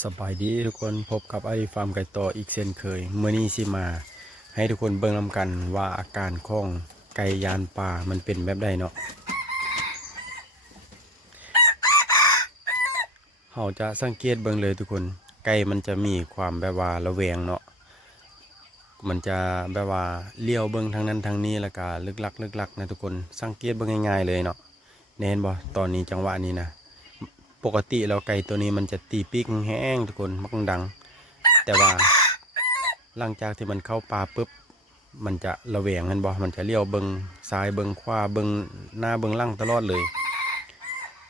สบายดีทุกคนพบกับอาริฟาร์มไก่ต่ออีกเช่นเคยเมื่อนี้สิมาให้ทุกคนเบิ่งนำกันว่าอาการของไก่ยานป่ามันเป็นแบบใดเนาะเราจะสังเกตเบิ่งเลยทุกคนไก่มันจะมีความแบบว่าระแวงเนาะมันจะแบบว่าเลี้ยวเบิ่งทางนั้นทางนี้แล้วก็ลึกลักนะทุกคนสังเกตเบิ่งง่ายๆเลยเนาะแน่นบ่ตอนนี้จังหวะนี้นะปกติแล้วไก่ตัวนี้มันจะตีปีกแห้งทุกคนมักดังแต่ว่าหลังจากที่มันเข้าป่าปุ๊บมันจะระแวงกันบ่มันจะเลี้ยวเบิงซ้ายเบิงขวาเบิงหน้าเบิงหลังตลอดเลย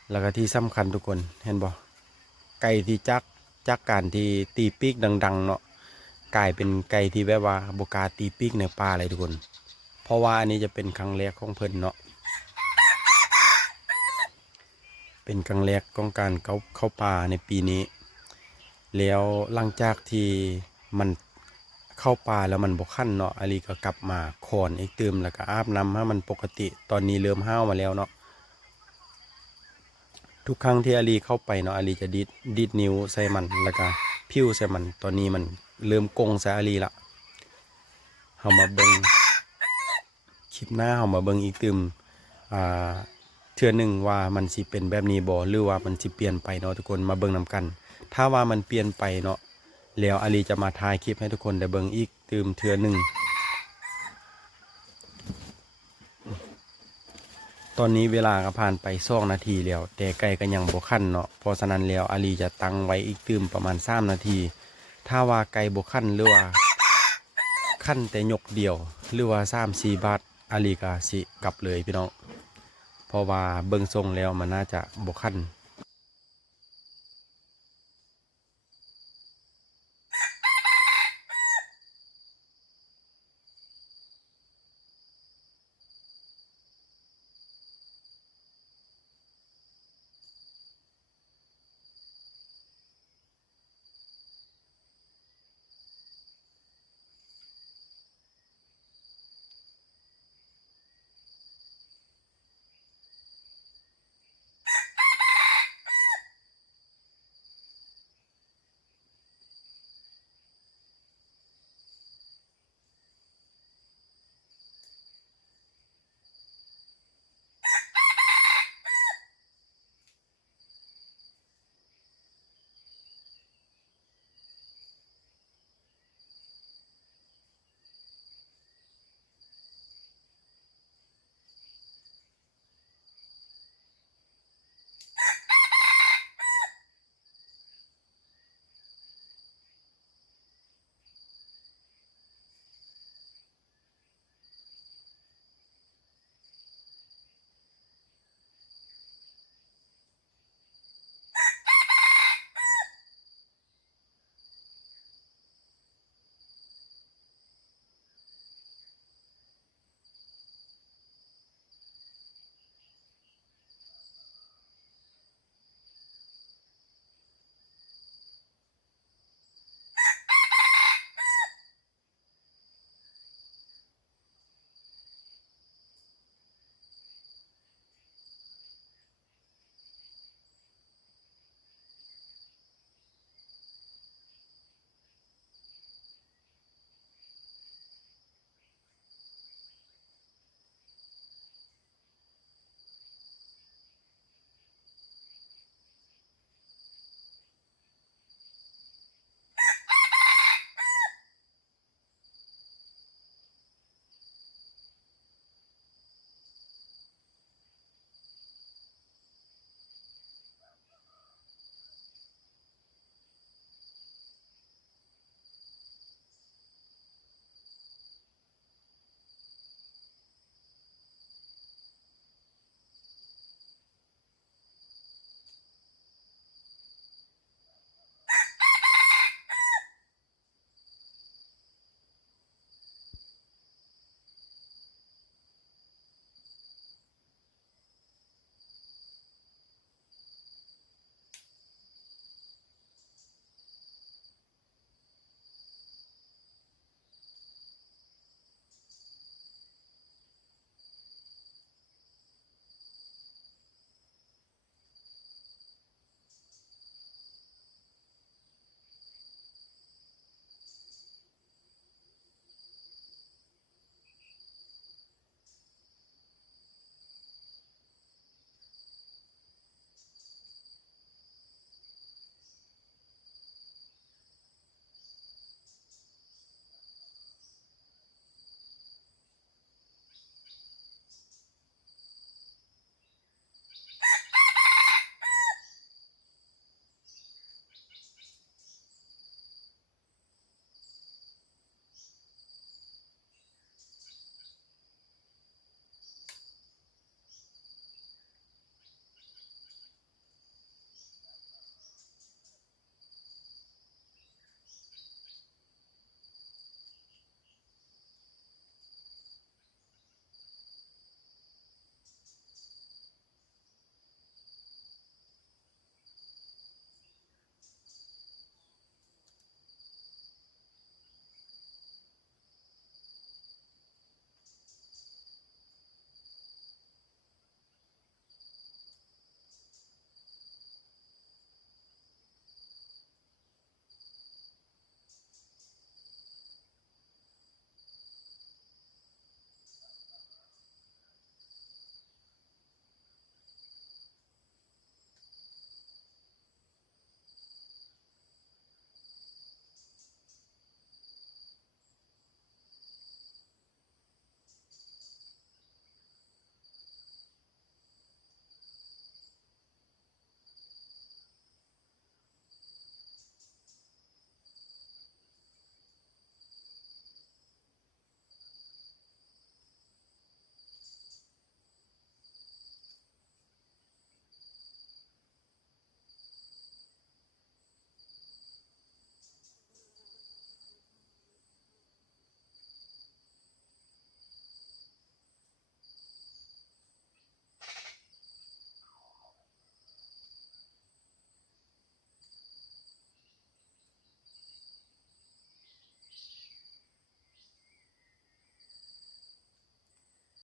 แล้วก็ที่สำคัญทุกคนเห็นบ่ไก่ที่จักการที่ตีปีกดังๆเนาะกลายเป็นไก่ที่แบบว่าบ่กล้าตีปีกในป่าเลยทุกคนเพราะว่าอันนี้จะเป็นครั้งแรกของเพิ่นเนาะเป็นครั้งแรกของการเข้าป่าในปีนี้แล้วหลังจากที่มันเข้าป่าแล้วมันบกขั้นเนาะอาลีก็กลับมาขอนอีกตื่มแล้วก็อาบน้ำให้มันปกติตอนนี้เริ่มห้าวมาแล้วเนาะทุกครั้งที่อาลีเข้าไปเนาะอาลีจะดิดนิ้วใส่มันแล้วก็พิ้วใส่มันตอนนี้มันเริ่มกงใส่อาลีละเอามาเบิ่งคลิปหน้าเอามาเบิ่งอีกตื่มอ่าเทื่อหนึ่งว่ามันสิเป็นแบบนี้บ่หรือว่ามันสิเปลี่ยนไปเนาะทุกคนมาเบิ่งนำกันถ้าว่ามันเปลี่ยนไปเนาะแล้วอาลีจะมาถ่ายคลิปให้ทุกคนได้เบิ่งอีกตื่มเทื่อหนึ่งตอนนี้เวลาก็ผ่านไป2 นาทีแล้วแต่ไก่ก็ยังบ่คั่นเนาะเพราะฉะนั้นแล้วอาลีจะตั้งไว้อีกตื่มประมาณ3 นาทีถ้าว่าไก่บ่คั่นหรือว่าคั่นแต่ยกเดียวหรือว่า3-4 บาทอาลีก็สิกลับเลยพี่น้องเพราะว่าเบิ่งทรงแล้วมันน่าจะบ่คั่น